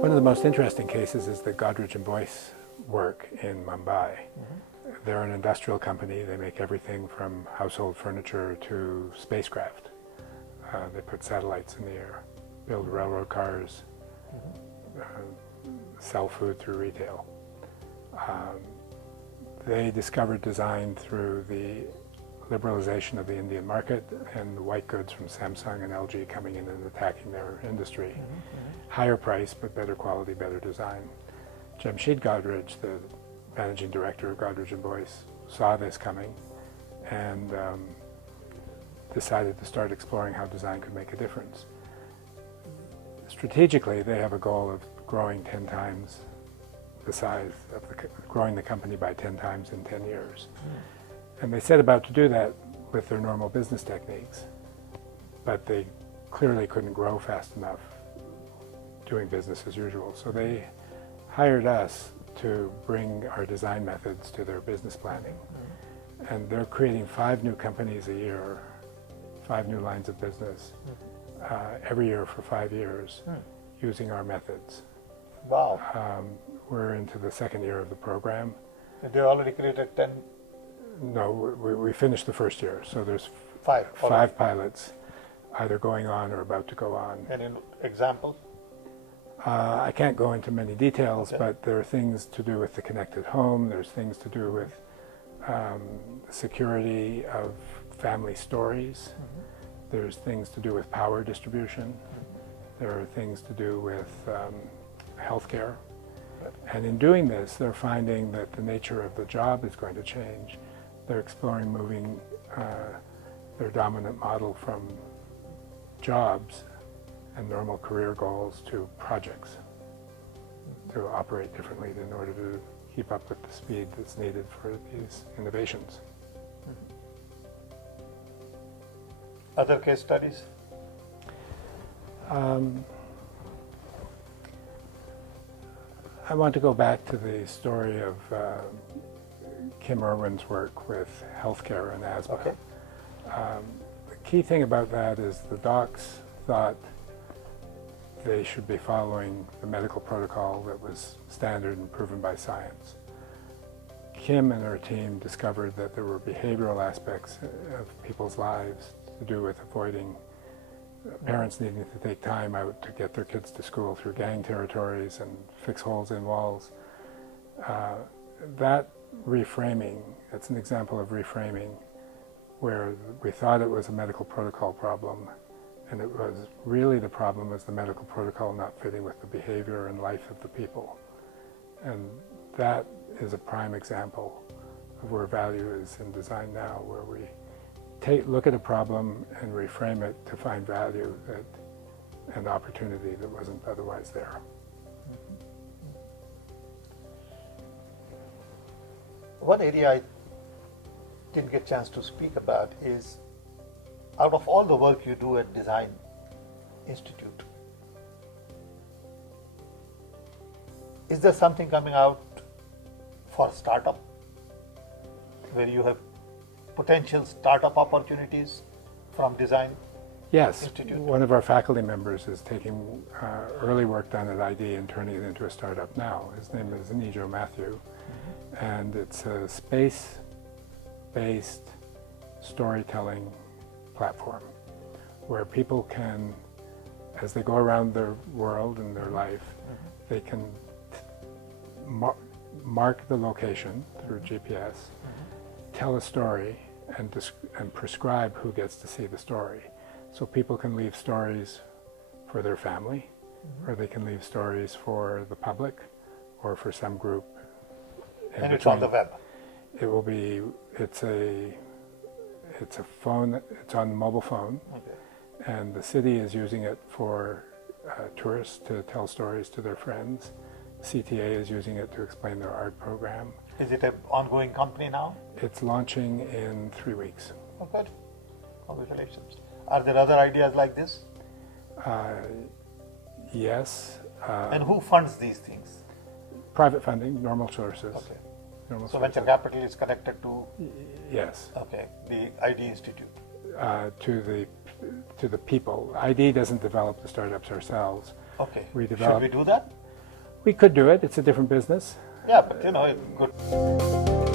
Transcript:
One of the most interesting cases is the Godrej and Boyce work in Mumbai. They're an industrial company. They make everything from household furniture to spacecraft. They put satellites in the air, build railroad cars, sell food through retail. They discovered design through the liberalization of the Indian market and the white goods from Samsung and LG coming in and attacking their industry. Higher price, but better quality, better design. Jamshed Godrej, the managing director of Godrej and Boyce, saw this coming and decided to start exploring how design could make a difference. Strategically, they have a goal of growing 10 times the size of growing the company by 10 times in 10 years. And they set about to do that with their normal business techniques, but they clearly couldn't grow fast enough doing business as usual. So they hired us to bring our design methods to their business planning. And they're creating 5 new companies a year, 5 new lines of business every year for 5 years using our methods. Wow. We're into the 2nd year of the program. They already created 10? No, we finished the 1st year. So there's 5 pilots either going on or about to go on. And an example? I can't go into many details, but there are things to do with the connected home. There's things to do with security of family stories. There's things to do with power distribution. There are things to do with healthcare. And in doing this, they're finding that the nature of the job is going to change. They're exploring moving their dominant model from jobs and normal career goals to projects, to operate differently in order to keep up with the speed that's needed for these innovations. Other case studies? I want to go back to the story of Kim Irwin's work with healthcare and asthma. Okay. The key thing about that is the docs thought they should be following the medical protocol that was standard and proven by science. Kim and her team discovered that there were behavioral aspects of people's lives to do with avoiding parents needing to take time out to get their kids to school through gang territories and fix holes in walls. That reframing, it's an example of reframing where we thought it was a medical protocol problem, and it was really the problem was the medical protocol not fitting with the behavior and life of the people. And that is a prime example of where value is in design now, where we look at a problem and reframe it to find value and opportunity that wasn't otherwise there. One area I didn't get a chance to speak about is, out of all the work you do at Design Institute, is there something coming out for startup where you have potential startup opportunities from Design Yes, Institute? one of our faculty members is taking early work done at ID and turning it into a startup now. His name is Inijo Matthew, and it's a space-based storytelling platform where people can, as they go around their world and their life, they can mark the location through GPS, tell a story, and prescribe who gets to see the story. So people can leave stories for their family, or they can leave stories for the public, or for some group. And it's on the web? It will be, it's a phone, it's on the mobile phone, and the city is using it for tourists to tell stories to their friends. CTA is using it to explain their art program. Is it an ongoing company now? It's launching in 3 weeks. Oh, good. Congratulations. Are there other ideas like this? Yes. And who funds these things? Private funding, normal sources. Okay. Normal So sources. venture capital is connected to? Yes. Okay, the ID Institute. To the people. ID doesn't develop the startups ourselves. Okay. We develop, Should we do that? We could do it. It's a different business. Yeah, but you know, it could.